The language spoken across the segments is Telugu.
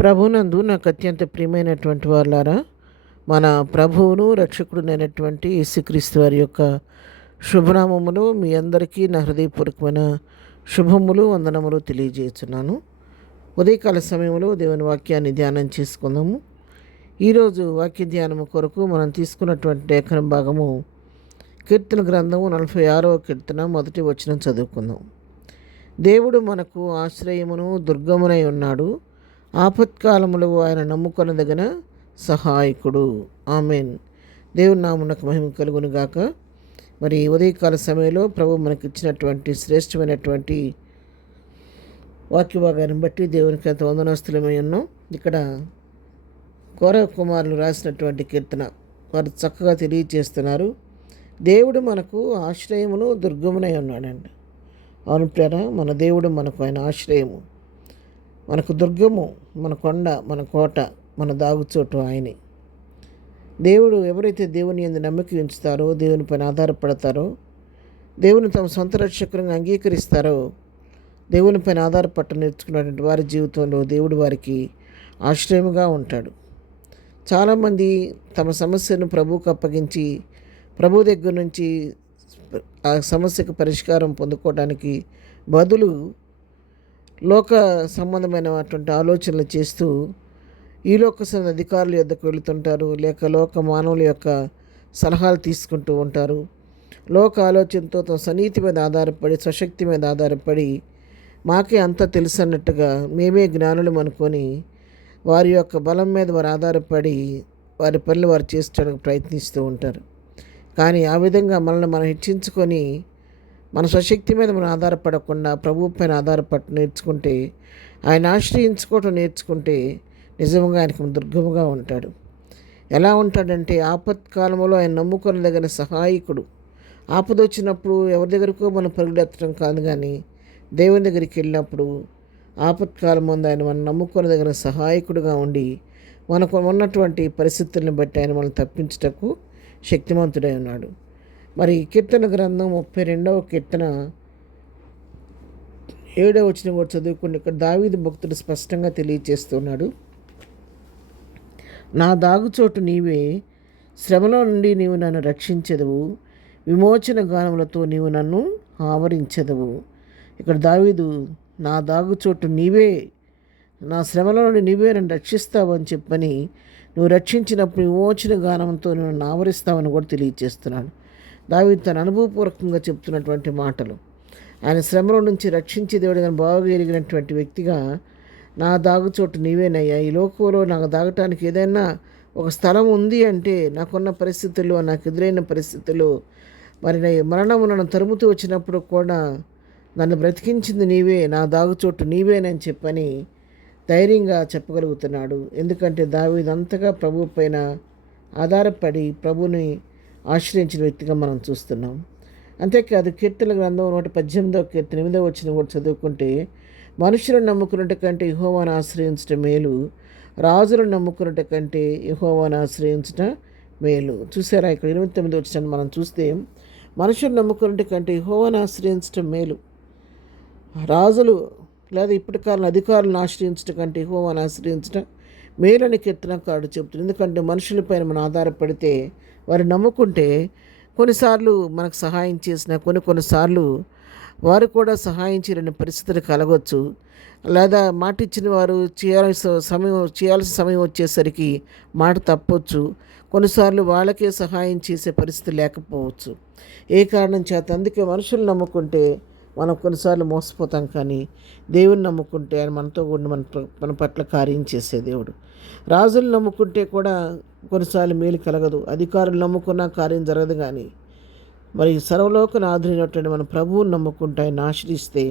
ప్రభునందు నాకు అత్యంత ప్రియమైనటువంటి వాళ్ళారా, మన ప్రభువును రక్షకుడునైనటువంటి యేసుక్రీస్తు వారి యొక్క శుభనామములు మీ అందరికీ నా హృదయపూర్వకమైన శుభములు వందనములు తెలియజేస్తున్నాను. ఉదయకాల సమయంలో దేవుని వాక్యాన్ని ధ్యానం చేసుకుందాము. ఈరోజు వాక్య ధ్యానము కొరకు మనం తీసుకున్నటువంటి లేఖన భాగము కీర్తన గ్రంథము 46వ కీర్తన మొదటి వచనం చదువుకుందాం. దేవుడు మనకు ఆశ్రయమును దుర్గమునై ఉన్నాడు, ఆపత్కాలములో ఆయన నమ్ముకొనదగిన సహాయకుడు. ఆమెన్. దేవుని నామమునకు మహిమ కలుగును గాక. మరి ఉదయకాల సమయంలో ప్రభు మనకి ఇచ్చినటువంటి శ్రేష్టమైనటువంటి వాక్య భాగాన్ని బట్టి దేవునికి అంత వందనస్తులమై ఉన్నాం. ఇక్కడ కోర కుమారులు రాసినటువంటి కీర్తన వారు చక్కగా తెలియచేస్తున్నారు. దేవుడు మనకు ఆశ్రయమును దుర్గమునై ఉన్నాడండి. అవును ప్రేర, మన దేవుడు మనకు ఆయన ఆశ్రయము, మనకు దుర్గము, మన కొండ, మన కోట, మన దాగుచోటు ఆయనే. దేవుడు ఎవరైతే దేవుని యందు నమ్మకం ఉంచుతారో, దేవుని పైన ఆధారపడతారో, దేవుని తమ సొంత రక్షకునిగా అంగీకరిస్తారో, దేవుని పైన ఆధారపట్ట నేర్చుకున్నటువంటి వారి జీవితంలో దేవుడు వారికి ఆశ్రయముగా ఉంటాడు. చాలామంది తమ సమస్యను ప్రభువుకు అప్పగించి ప్రభు దగ్గర నుంచి ఆ సమస్యకు పరిష్కారం పొందుకోవడానికి బదులు లోక సంబంధమైనటువంటి ఆలోచనలు చేస్తూ ఈ లోక అధికారుల యొద్దకు వెళుతుంటారు, లేక లోక మానవుల యొక్క సలహాలు తీసుకుంటూ ఉంటారు. లోక ఆలోచనతో తమ సనీతి మీద ఆధారపడి, స్వశక్తి మీద ఆధారపడి, మాకే అంతా తెలుసు అన్నట్టుగా మేమే జ్ఞానులు అనుకొని వారి యొక్క బలం మీద వారు ఆధారపడి వారి పనులు వారు చేసుకోవడానికి ప్రయత్నిస్తూ ఉంటారు. కానీ ఆ విధంగా మనల్ని మనం హెచ్చించుకొని మన స్వశక్తి మీద మనం ఆధారపడకుండా ప్రభు పైన ఆధారపడి నేర్చుకుంటే, ఆయన ఆశ్రయించుకోవటం నేర్చుకుంటే నిజంగా ఆయనకు దుర్గముగా ఉంటాడు. ఎలా ఉంటాడంటే ఆపత్కాలంలో ఆయన నమ్ముకొనదగిన సహాయకుడు. ఆపద వచ్చినప్పుడు ఎవరి దగ్గరకో మనం పరుగులెత్తడం కాదు, కానీ దేవుని దగ్గరికి వెళ్ళినప్పుడు ఆపత్కాలం ముందు ఆయన మనం నమ్ముకొనదగిన సహాయకుడుగా ఉండి మనకు ఉన్నటువంటి పరిస్థితులను బట్టి ఆయన మనం తప్పించుటకు శక్తిమంతుడై ఉన్నాడు. మరి కీర్తన గ్రంథం 32వ కీర్తన 7వ వచనం కూడా చదువుకుని ఇక్కడ దావీదు భక్తుడు స్పష్టంగా తెలియచేస్తున్నాడు. నా దాగుచోటు నీవే, శ్రమలో నుండి నీవు నన్ను రక్షించెదవు, విమోచన గానములతో నీవు నన్ను ఆవరించెదవు. ఇక్కడ దావీదు నా దాగుచోటు నీవే, నా శ్రమలో నుండి నీవే నన్ను రక్షిస్తావు అని చెప్పని, నువ్వు రక్షించినప్పుడు విమోచన గానంతో నువ్వు ఆవరిస్తావని కూడా తెలియజేస్తున్నాడు. దావీదు తన అనుభవపూర్వకంగా చెప్తున్నటువంటి మాటలు. ఆయన శ్రమల నుంచి రక్షించే దేవుడు కానీ బాగా ఎరిగినటువంటి వ్యక్తిగా, నా దాగుచోటు నీవేనయ్యా, ఈ లోకంలో నాకు దాగటానికి ఏదైనా ఒక స్థలం ఉంది అంటే, నాకున్న పరిస్థితుల్లో, నాకు ఎదురైన పరిస్థితుల్లో, మరి మరణము నన్ను తరుముతూ వచ్చినప్పుడు కూడా నన్ను బ్రతికించింది నీవే, నా దాగుచోటు నీవేనని చెప్పని ధైర్యంగా చెప్పగలుగుతున్నాడు. ఎందుకంటే దావీదు అంతగా ప్రభు పైన ఆధారపడి ప్రభుని ఆశ్రయించిన వ్యక్తిగా మనం చూస్తున్నాం. అంతేకాదు కీర్తన గ్రంథం 118వ కీర్తన 8వ వచనం కూడా చదువుకుంటే, మనుషులను నమ్ముకున్నట కంటే యెహోవాను ఆశ్రయించడం మేలు, రాజులను నమ్ముకున్నట కంటే యెహోవాను ఆశ్రయించడం మేలు. చూసారా, ఇక్కడ 29వ వచనం మనం చూస్తే మనుషులు నమ్ముకున్నట కంటే యెహోవాను ఆశ్రయించడం మేలు, రాజులు లేదా ఇప్పటి కాలం అధికారులను ఆశ్రయించడం కంటే యెహోవాను ఆశ్రయించడం మేలని కీర్తనకారుడు చెబుతుంది. ఎందుకంటే మనుషులపైన మనం ఆధారపడితే, వారు నమ్ముకుంటే కొన్నిసార్లు మనకు సహాయం చేసిన కొన్నిసార్లు వారు కూడా సహాయం చేయలేని పరిస్థితులు కలగవచ్చు. లేదా మాట ఇచ్చిన వారు చేయాల్సిన సమయం వచ్చేసరికి మాట తప్పవచ్చు. కొన్నిసార్లు వాళ్ళకే సహాయం చేసే పరిస్థితి లేకపోవచ్చు. ఏ కారణం చేత అందుకే మనుషులు నమ్ముకుంటే మనం కొన్నిసార్లు మోసపోతాం, కానీ దేవుని నమ్ముకుంటే ఆయన మనతో కూడా మన పట్ల కార్యం చేసే దేవుడు. రాజులు నమ్ముకుంటే కూడా కొన్నిసార్లు మేలు కలగదు, అధికారులు నమ్ముకున్నా కార్యం జరగదు. కానీ మరి సర్వలోకనాథుడైనటువంటి మన ప్రభువుని నమ్ముకుంటే, ఆయన ఆశ్రయిస్తే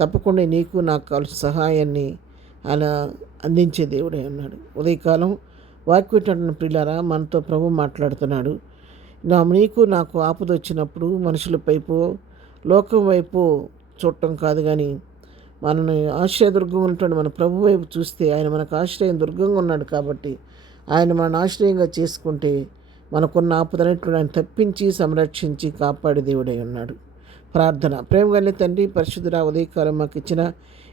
తప్పకుండా నీకు నాకు కావాల్సిన సహాయాన్ని ఆయన అందించే దేవుడై ఉన్నాడు. ఉదయకాలం వాక్యటువంటి ప్రియులారా, మనతో ప్రభు మాట్లాడుతున్నాడు. నీకు నాకు ఆపద వచ్చినప్పుడు మనుషుల వైపు లోకం వైపు చూడటం కాదు, కానీ మనని ఆశ్రయదుర్గం ఉన్నటువంటి మన ప్రభు వైపు చూస్తే ఆయన మనకు ఆశ్రయం దుర్గంగా ఉన్నాడు. కాబట్టి ఆయన మన ఆశ్రయంగా చేసుకుంటే మనకున్న ఆపదనటువంటి ఆయన తప్పించి సంరక్షించి కాపాడే దేవుడై ఉన్నాడు. ప్రార్థన. ప్రేమ కలిగిన తండ్రి, పరిశుద్ధుడా, ఉదయకాలం మాకు ఇచ్చిన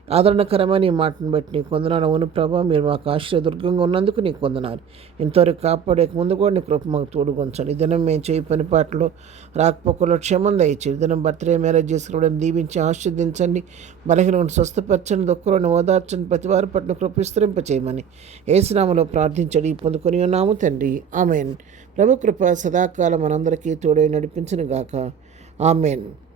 ఆదరణకరమైన ఈ మాటను బట్టి నీకు వందనాలు. అవును ప్రభా, మీరు మాకు ఆశ్రయదుర్గంగా ఉన్నందుకు నీకు వందనాలు. ఇంతవరకు కాపాడే ముందు కూడా నీ కృప మాకు తోడుగొంచండి. ఈ దినం మేము చేయి పని పాటలో రాకపోకలో క్షేమం దయచేయండి. ఈ దినం బర్త్డే మ్యారేజ్ చేసుకుని దీవించి ఆశీర్దించండి. బలహీనను స్వస్థపరచండి, దుఃఖులను ఓదార్చండి, ప్రతి వారి పట్ల కృప విస్తరింపచేయమని యేసునామములో ప్రార్థించడి పొందుకొని ఉన్నాము తండ్రి. ఆమెన్. ప్రభు కృప సదాకాలం మనందరికీ తోడై నడిపించును గాక. ఆమెన్.